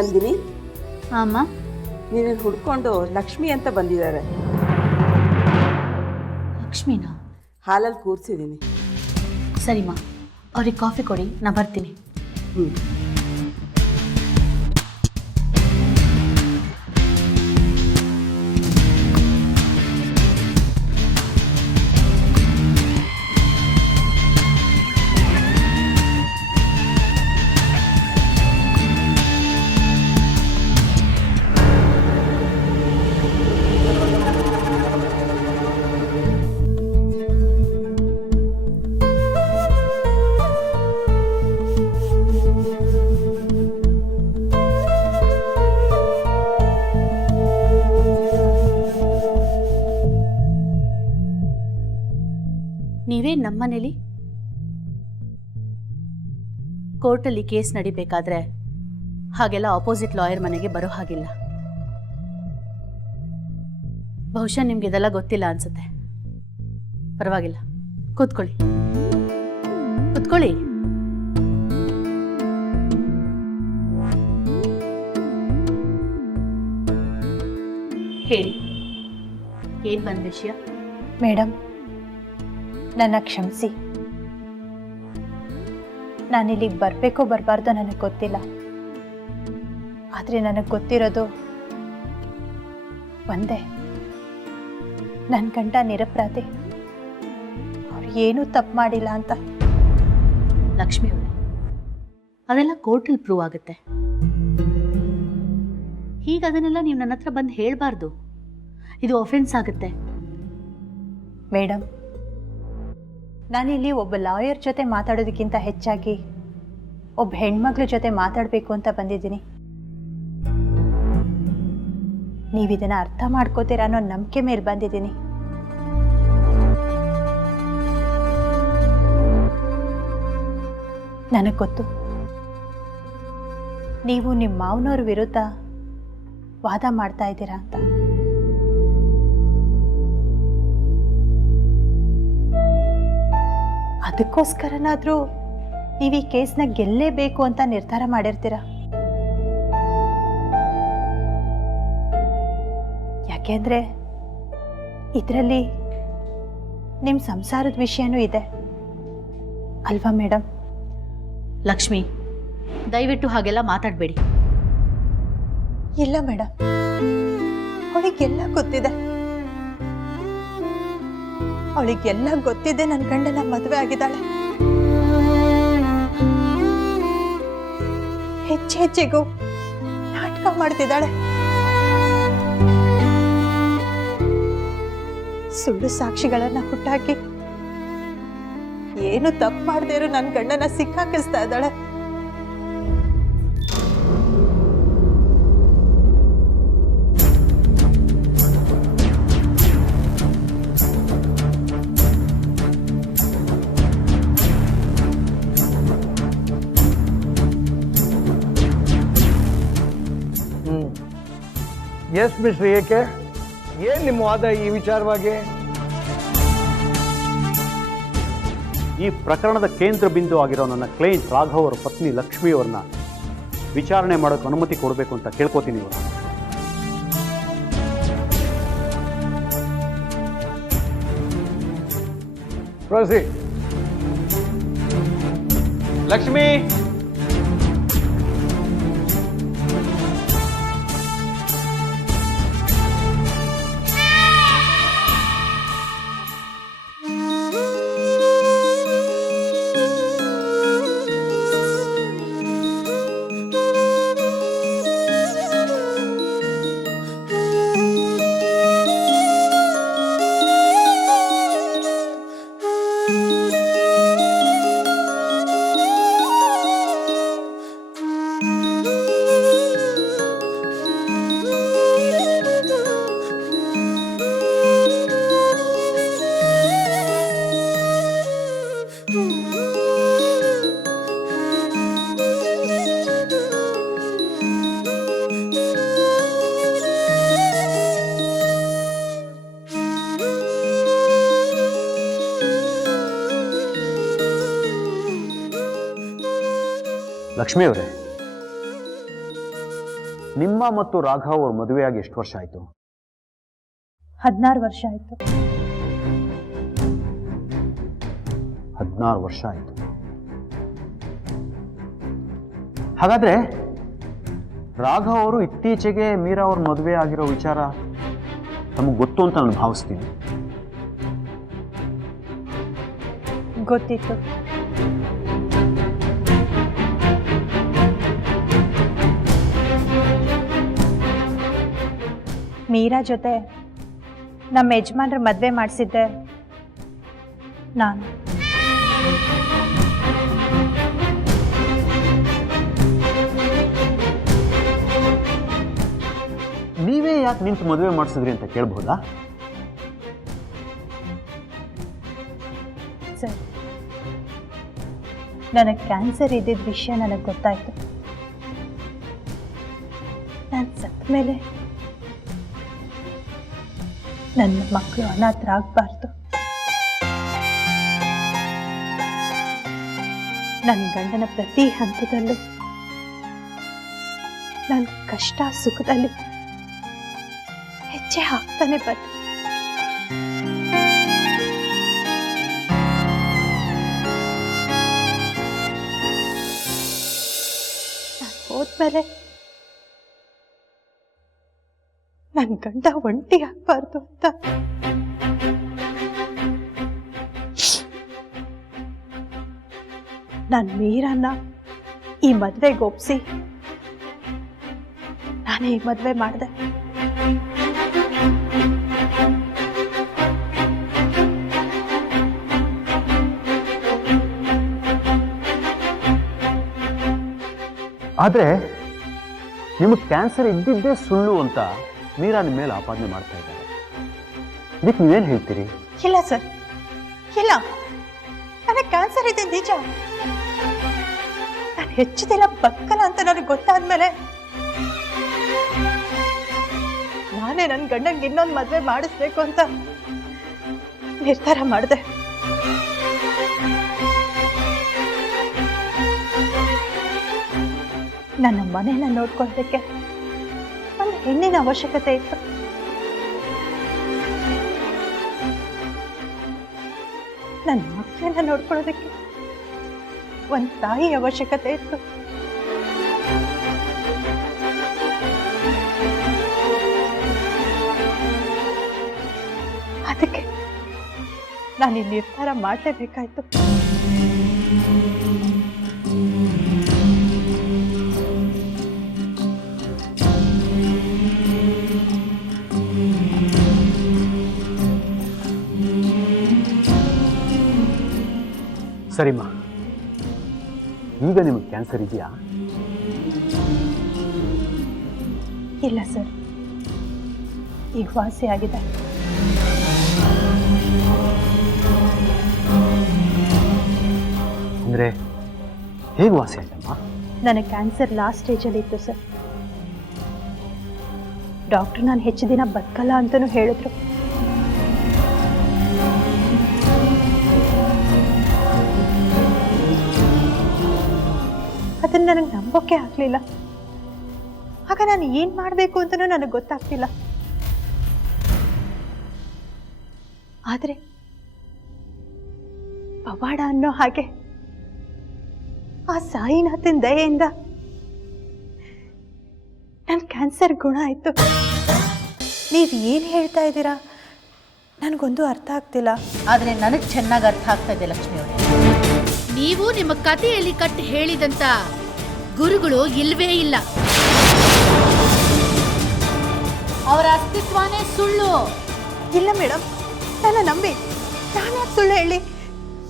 ನಂದಿನಿ, ಅಮ್ಮ, ನೀನು ಹುಡ್ಕೊಂಡು ಲಕ್ಷ್ಮಿ ಅಂತ ಬಂದಿದ್ದಾರೆ. ಲಕ್ಷ್ಮಿನಾ? ಹಾಲಲ್ಲಿ ಕೂರಿಸಿದ್ದೀನಿ. ಸರಿಮ್ಮ, ಅವ್ರಿಗೆ ಕಾಫಿ ಕೊಡಿ, ನಾ ಬರ್ತೀನಿ. ಹ್ಞೂ. ನೀವೇ ನಮ್ಮನೇಲಿ ಕೋರ್ಟಲ್ಲಿ ಕೇಸ್ ನಡಿಬೇಕಾದ್ರೆ ಹಾಗೆಲ್ಲ ಆಪೋಸಿಟ್ ಲಾಯರ್ ಮನೆಗೆ ಬರೋ ಹಾಗಿಲ್ಲ. ಬಹುಶಃ ನಿಮ್ಗೆ ಇದೆಲ್ಲ ಗೊತ್ತಿಲ್ಲ ಅನ್ಸುತ್ತೆ. ಪರವಾಗಿಲ್ಲ, ಕೂತ್ಕೊಳ್ಳಿ ಕೂತ್ಕೊಳ್ಳಿ. ಹೇಳಿ, ಏನ್ ಬಂದ ವಿಷಯ? ಮೇಡಮ್, ನನ್ನ ಕ್ಷಮಿಸಿ. ನಾನಿಲ್ಲಿಗೆ ಬರಬೇಕೋ ಬರಬಾರ್ದೋ ನನಗೆ ಗೊತ್ತಿಲ್ಲ. ಆದರೆ ನನಗೆ ಗೊತ್ತಿರೋದು ಒಂದೇ, ನನ್ನ ಗಂಡ ನಿರಪರಾಧಿ, ಅವ್ರು ಏನೂ ತಪ್ಪು ಮಾಡಿಲ್ಲ ಅಂತ. ಲಕ್ಷ್ಮಿ ಅವರೇ, ಅದೆಲ್ಲ ಕೋರ್ಟಲ್ಲಿ ಪ್ರೂವ್ ಆಗುತ್ತೆ. ಹೀಗೆ ಅದನ್ನೆಲ್ಲ ನೀವು ನನ್ನ ಹತ್ರ ಬಂದು ಹೇಳಬಾರ್ದು. ಇದು ಅಫೆನ್ಸ್ ಆಗುತ್ತೆ. ಮೇಡಮ್, ನಾನಿಲ್ಲಿ ಒಬ್ಬ ಲಾಯರ್ ಜೊತೆ ಮಾತಾಡೋದಕ್ಕಿಂತ ಹೆಚ್ಚಾಗಿ ಒಬ್ಬ ಹೆಣ್ಮಕ್ಳ ಜೊತೆ ಮಾತಾಡಬೇಕು ಅಂತ ಬಂದಿದ್ದೀನಿ. ನೀವಿದನ್ನು ಅರ್ಥ ಮಾಡ್ಕೋತೀರ ಅನ್ನೋ ನಂಬಿಕೆ ಮೇಲೆ ಬಂದಿದ್ದೀನಿ. ನನಗೆ ಗೊತ್ತು, ನೀವು ನಿಮ್ಮ ಮಾವನವ್ರ ವಿರುದ್ಧ ವಾದ ಮಾಡ್ತಾ ಇದ್ದೀರಾ ಅಂತ. ಅದಕ್ಕೋಸ್ಕರನಾದರೂ ನೀವು ಈ ಕೇಸ್ನ ಗೆಲ್ಲೇಬೇಕು ಅಂತ ನಿರ್ಧಾರ ಮಾಡಿರ್ತೀರ. ಯಾಕೆಂದ್ರೆ ಇದರಲ್ಲಿ ನಿಮ್ಮ ಸಂಸಾರದ ವಿಷಯನೂ ಇದೆ ಅಲ್ವಾ ಮೇಡಮ್? ಲಕ್ಷ್ಮಿ, ದಯವಿಟ್ಟು ಹಾಗೆಲ್ಲ ಮಾತಾಡಬೇಡಿ. ಇಲ್ಲ ಮೇಡಮ್, ಅವಳಿಗೆಲ್ಲ ಗೊತ್ತಿದೆ. ಅವಳಿಗೆಲ್ಲ ಗೊತ್ತಿದೆ ನನ್ನ ಗಂಡನ ಮದುವೆ ಆಗಿದ್ದಾಳೆ. ಹೆಚ್ಚು ಹೆಚ್ಚಿಗೂ ನಾಟಕ ಮಾಡ್ತಿದ್ದಾಳೆ. ಸುಳ್ಳು ಸಾಕ್ಷಿಗಳನ್ನ ಹುಟ್ಟಾಕಿ ಏನು ತಪ್ಪು ಮಾಡದೇ ಇರೋ ನನ್ನ ಗಂಡನ ಸಿಕ್ಕಾಕಿಸ್ತಾ ಇದ್ದಾಳೆ. ಎಸ್ ಮಿಸ್ಟರ್, ಏಕೆ ಏನು ನಿಮ್ಮ ವಾದ ಈ ವಿಚಾರವಾಗಿ? ಈ ಪ್ರಕರಣದ ಕೇಂದ್ರ ಬಿಂದು ಆಗಿರೋ ನನ್ನ ಕ್ಲೈಂಟ್ ರಾಘವ್ ಅವರ ಪತ್ನಿ ಲಕ್ಷ್ಮಿ ಅವ್ರನ್ನ ವಿಚಾರಣೆ ಮಾಡೋಕ್ಕೆ ಅನುಮತಿ ಕೊಡಬೇಕು ಅಂತ ಕೇಳ್ಕೊತೀನಿ. ಇವರು ಪ್ರೋಸಿ. ಲಕ್ಷ್ಮಿ, ಲಕ್ಷ್ಮಿ ಅವರೇ, ನಿಮ್ಮ ಮತ್ತು ರಾಘವ್ ಅವ್ರ ಮದುವೆಯಾಗಿ ಎಷ್ಟು ವರ್ಷ ಆಯಿತು? 16 ವರ್ಷ ಆಯಿತು. 16 ವರ್ಷ ಆಯಿತು. ಹಾಗಾದ್ರೆ ರಾಘವ್ ಅವರು ಇತ್ತೀಚೆಗೆ ಮೀರಾ ಅವ್ರ ಮದುವೆ ಆಗಿರೋ ವಿಚಾರ ತಮಗೆ ಗೊತ್ತು ಅಂತ ನಾನು ಭಾವಿಸ್ತೀನಿ. ಗೊತ್ತಿತ್ತು. ಮೀರಾ ಜೊತೆ ನಮ್ಮ ಯಜಮಾನ್ರ ಮದುವೆ ಮಾಡಿಸಿದ್ದೆ ನಾನು. ನೀವೇ ಯಾಕೆ ನಿಂತು ಮದುವೆ ಮಾಡಿಸಿದ್ರಿ ಅಂತ ಕೇಳ್ಬಹುದಾ? ಸರ್, ನನಗೆ ಕ್ಯಾನ್ಸರ್ ಇದ್ದಿದ್ದ ವಿಷಯ ನನಗೆ ಗೊತ್ತಾಯ್ತು. ನಾನು ಸತ್ತ ಮೇಲೆ ನನ್ನ ಮಕ್ಕಳು ಅನಾಥರಾಗಬಾರ್ದು. ನನ್ನ ಗಂಡನ ಪ್ರತಿ ಹಂತದಲ್ಲೂ ನನ್ನ ಕಷ್ಟ ಸುಖದಲ್ಲಿ ಹೆಜ್ಜೆ ಹಾಕ್ತಾನೆ ಬಂದ. ನಾನು ಹೋದ್ಮೇಲೆ ನನ್ನ ಗಂಡ ಒಂಟಿ ಆಗ್ಬಾರ್ದು ಅಂತ ನಾನು ಮೀರನ್ನ ಈ ಮದುವೆಗೆ ಒಪ್ಸಿ ನಾನೇ ಈ ಮದುವೆ ಮಾಡಿದೆ. ಆದರೆ ನಿಮಗೆ ಕ್ಯಾನ್ಸರ್ ಇದ್ದಿದ್ದೇ ಸುಳ್ಳು ಅಂತ ಮೀರಾ ನಿಮ್ಮ ಮೇಲೆ ಆಪಾದನೆ ಮಾಡ್ತಾ ಇದ್ದಾರೆ. ಇದಕ್ಕೆ ನೀವೇನು ಹೇಳ್ತೀರಿ? ಇಲ್ಲ ಸರ್, ಇಲ್ಲ. ನನಗೆ ಕ್ಯಾನ್ಸರ್ ಇದೆ ನಿಜ. ನಾನು ಹೆಚ್ಚು ದಿನ ಬದುಕಲ್ಲ ಅಂತ ನನಗೆ ಗೊತ್ತಾದ್ಮೇಲೆ ನಾನೇ ನನ್ನ ಗಂಡಂಗೆ ಇನ್ನೊಂದು ಮದುವೆ ಮಾಡಿಸ್ಬೇಕು ಅಂತ ನಿರ್ಧಾರ ಮಾಡಿದೆ. ನನ್ನ ಮನೆಯನ್ನ ನೋಡ್ಕೊಳ್ಳೋದಕ್ಕೆ ಒಂದು ಹೆಣ್ಣಿನ ಅವಶ್ಯಕತೆ ಇತ್ತು. ನನ್ನ ಮಕ್ಕಳನ್ನ ನೋಡ್ಕೊಳ್ಳೋದಕ್ಕೆ ಒಂದು ತಾಯಿ ಅವಶ್ಯಕತೆ ಇತ್ತು. ಅದಕ್ಕೆ ನಾನು ಈ ನಿರ್ಧಾರ ಮಾಡಲೇಬೇಕಾಯ್ತು. ಸರಿಮ್ಮ, ಈಗ ನಿಮಗೆ ಕ್ಯಾನ್ಸರ್ ಇದೆಯಾ? ಇಲ್ಲ ಸರ್, ಈಗ ವಾಸಿ ಆಗಿದೆ. ಅಂದರೆ ಹೇಗೆ ವಾಸಿ ಆಯ್ತಮ್ಮ? ನನಗೆ ಕ್ಯಾನ್ಸರ್ ಲಾಸ್ಟ್ ಸ್ಟೇಜಲ್ಲಿ ಇತ್ತು ಸರ್. ಡಾಕ್ಟರ್ ನಾನು ಹೆಚ್ಚು ದಿನ ಬದುಕಲ್ಲ ಅಂತಲೂ ಹೇಳಿದ್ರು. ಅದನ್ನು ನನಗೆ ನಂಬೋಕೆ ಆಗಲಿಲ್ಲ. ಆಗ ನಾನು ಏನು ಮಾಡಬೇಕು ಅಂತಲೂ ನನಗೆ ಗೊತ್ತಾಗ್ತಿಲ್ಲ. ಆದರೆ ಪವಾಡ ಅನ್ನೋ ಹಾಗೆ ಆ ಸಾಯಿನಾಥನ ದಯೆಯಿಂದ ನನ್ನ ಕ್ಯಾನ್ಸರ್ ಗುಣ ಆಯಿತು. ನೀವು ಏನು ಹೇಳ್ತಾ ಇದ್ದೀರಾ ನನಗೊಂದು ಅರ್ಥ ಆಗ್ತಿಲ್ಲ. ಆದರೆ ನನಗೆ ಚೆನ್ನಾಗಿ ಅರ್ಥ ಆಗ್ತಾ ಇದೆ ಲಕ್ಷ್ಮಿ ಅವರೇ. ನೀವು ನಿಮ್ಮ ಕಥೆಯಲ್ಲಿ ಕಟ್ಟಿ ಹೇಳಿದಂತ ಗುರುಗಳು ಇಲ್ವೇ ಇಲ್ಲ. ಅವರ ಅಸ್ತಿತ್ವನೇ ಸುಳ್ಳು. ಇಲ್ಲ ಮೇಡಮ್, ನನ್ನ ನಂಬಿ. ನಾನ್ಯಾಕೆ ಸುಳ್ಳು ಹೇಳಿ?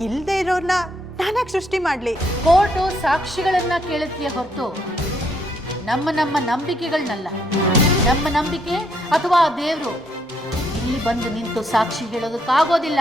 ಇಲ್ಲದೆ ಇರೋರ್ನ ನಾನ್ಯಾಕೆ ಸೃಷ್ಟಿ ಮಾಡಲಿ? ಕೋರ್ಟು ಸಾಕ್ಷಿಗಳನ್ನ ಕೇಳುತ್ತೀಯ ಹೊರತು ನಮ್ಮ ನಂಬಿಕೆಗಳನ್ನಲ್ಲ. ನಮ್ಮ ನಂಬಿಕೆ ಅಥವಾ ಆ ದೇವರು ಇಲ್ಲಿ ಬಂದು ನಿಂತು ಸಾಕ್ಷಿ ಹೇಳೋದಕ್ಕಾಗೋದಿಲ್ಲ.